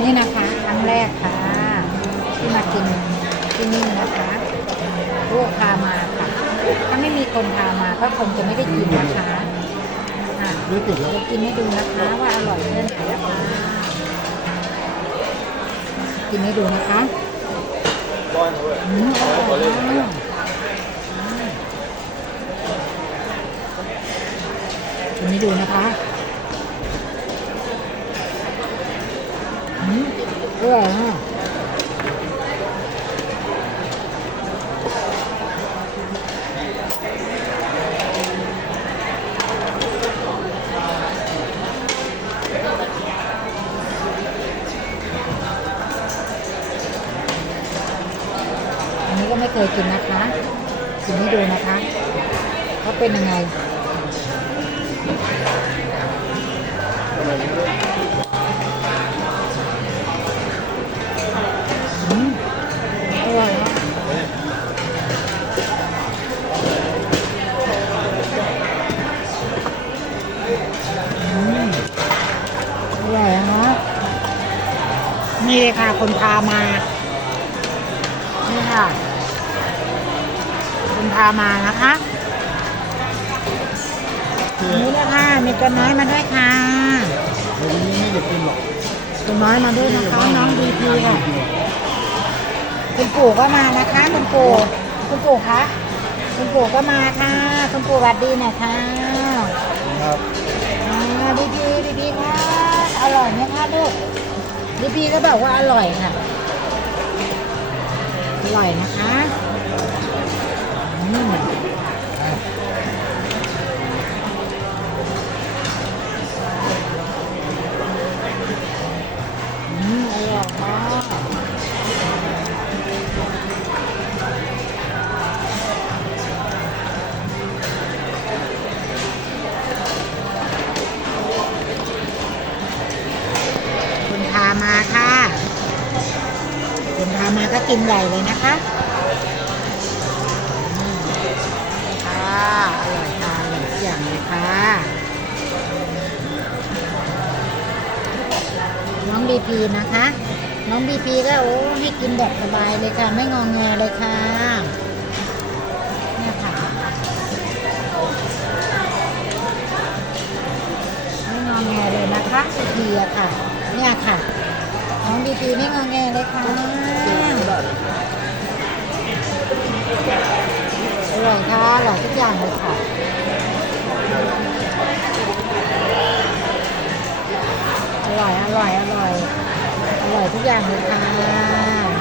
นี่นะคะครั้งแรกค่ะ ที่มากินที่นี่นะคะลูกพามาค่ะ ถ้าไม่มีคนพามาก็คงจะไม่ได้กินนะคะอะรู้สึกแล้วเดี๋ยวกินให้ดูนะคะว่าอร่อยแค่ไหนนะคะกินให้ดูนะคะอืมอร่อยมากกินให้ดูนะคะ อืมอร่อยมากอันนี้ก็ไม่เคยกินนะคะกินให้ดูนะคะว่าเป็นยังไง นี่ค่ะ คนพามา นี่ค่ะ คนพามานะคะนี่เลยค่ะมีตัวน้อยมาด้วยค่ะวันนี้ไม่ได้กินหรอกตัวน้อยมาด้วยนะคะน้องดีพีค่ะคุณปู่ก็มานะคะคุณปู่คุณปู่คะคุณปู่ก็มาค่ะคุณปู่สวัสดีหน่อยค่ะครับอ่าดีพีดีพีค่ะอร่อยไหมคะลูก ดีพีก็บอกว่าอร่อยค่ะ อร่อยนะคะอืมอะอืมอร่อยมาก มาค่ะคุณพามาก็กินใหญ่เลยนะคะอืมค่ะอร่อยค่ะอร่อยทุกอย่างเลยค่ะน้องบีพีนะคะ น้องบีพีก็โอ้ให้กินแบบสบายเลยค่ะ ไม่งองแงเลยค่ะเนี่ยค่ะไม่งองแงเลยนะคะบีพีอะค่ะ เนี่ยค่ะ น้องบีพีไม่งอแงเลยค่ะอร่อยค่ะอร่อยทุกอย่างเลยค่ะอร่อยอร่อยอร่อยอร่อยทุกอย่างเลยค่ะ